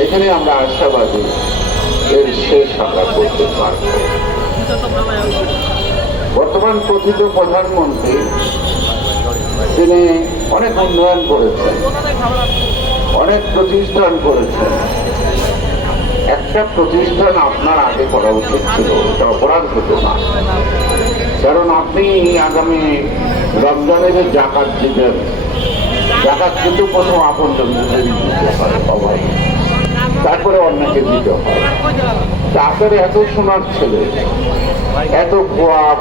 এখানে আমরা আশাবাদী এর শেষ আমরা করতে পারব। বর্তমান কথিত প্রধানমন্ত্রী, তিনি অনেক উন্নয়ন করেছেন, অনেক প্রতিষ্ঠান করেছেন। একটা প্রতিষ্ঠান আপনার আগে করা উচিত ছিল, এটা অপরাধ হতো না। কারণ আপনি আগামী রমজানের জাকাত দিবেন, জাকাত কিন্তু প্রথম আপন জমিদের দিতে হয় সবাই তারপরে অন্যকে দিতে হয়। এত সোনার ছেলে, এত গোয়াপ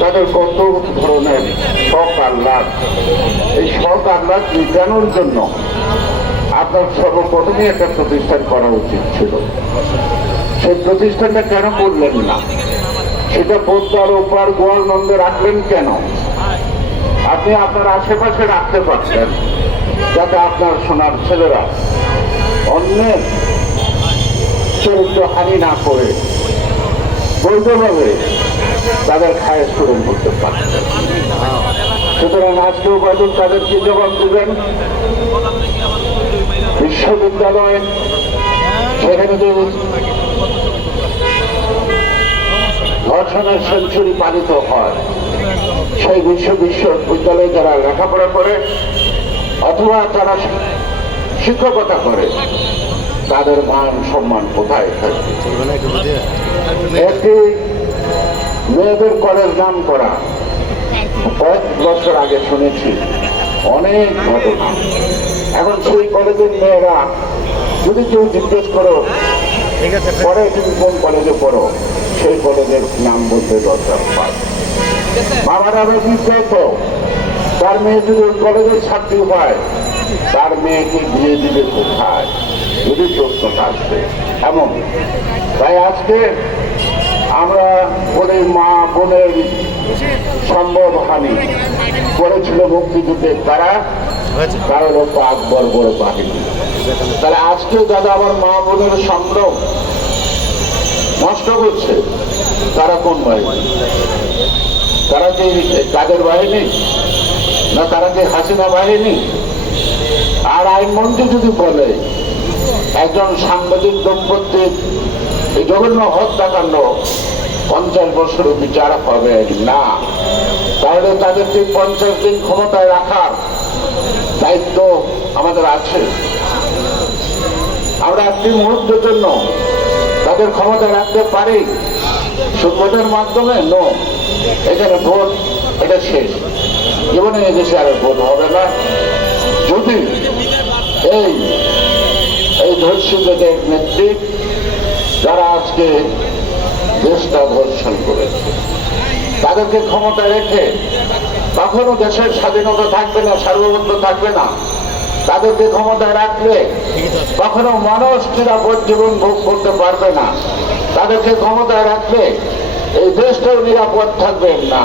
তাদের কত ধরনের শখ আহ্লাদ এই শখ আহ্লাদ মেটানোর জন্য আপনার সর্বপ্রথমে একটা প্রতিষ্ঠান করা উচিত ছিল। সেই প্রতিষ্ঠানটা কেন করলেন না? সেটা পোদ্দার ওপার গোয়াল নন্দে রাখলেন কেন? আপনি আপনার আশেপাশে রাখতে পারতেন, যাতে আপনার সোনার ছেলেরা অন্যের চরিত্র হানি না করে বৈধভাবে তাদের খায়েস পূরণ করতে পারে। সুতরাং আজকেও বাদল তাদেরকে জবাব দেবেন বিশ্ববিদ্যালয়ে, সেখানে যে ধর্ষণের সেঞ্চুরি পালিত হয়। সেই বিশ্ব বিশ্ববিদ্যালয়ে যারা লেখাপড়া করে, অথবা যারা শিক্ষকতা করে, তাদের মান সম্মান কোথায় থাকবে একটি মেয়েদের কলেজ নাম করা, কয়েক বছর আগে শুনেছি, অনেক ঘটনা। এখন সেই কলেজের মেয়েরা যদি কেউ জিজ্ঞেস করো, পরে তুমি কোন কলেজে পড়ো, সেই কলেজের নাম বলতে দরকার পায় বাবারা বেশি তো, তার মেয়ে যদি ওই কলেজের ছাত্রী হয় তার মেয়েকে বিয়ে দিবে কোথায়? যদি প্রশ্নটা আসবে এমন। তাই আজকে আমরা বলি মা বোনের সম্ভব হানি করেছিল মুক্তিযুদ্ধের তারা হয়েছে। কারও আকবর বড় বাহিনী। তাহলে আজকে যারা আমার মা বোনের সম্ভ্রম নষ্ট করছে। তারা কোন বাহিনী? তারা কি কাদের বাহিনী? না তারা কি হাসিনা বাহিনী? আর আইনমন্ত্রী যদি বলে, একজন সাংবাদিক দম্পতির জঘন্য হত্যাকাণ্ড পঞ্চাশ বছরের বিচার হবে না, তাহলে তাদেরকে পঞ্চাশ দিন ক্ষমতায় রাখার দায়িত্ব আমাদের আছে। আমরা একটি মুহূর্তের জন্য তাদের ক্ষমতা রাখতে পারি ভোটের মাধ্যমে? নো এখানে ভোট, এটা শেষ। জীবনে এদেশে আর ভোট হবে না। যদি এই এই ধর্ষিতদের নেত্রী যারা আজকে দেশটা ধর্ষণ করেছে, তাদেরকে ক্ষমতা রেখে কখনো দেশের স্বাধীনতা থাকবে না, সার্বভৌমত্ব থাকবে না, তাদেরকে ক্ষমতায় রাখলে কখনো মানুষ নিরাপদ জীবন ভোগ করতে পারবে না, তাদেরকে ক্ষমতায় রাখলে এই দেশটাও নিরাপদ থাকবে না।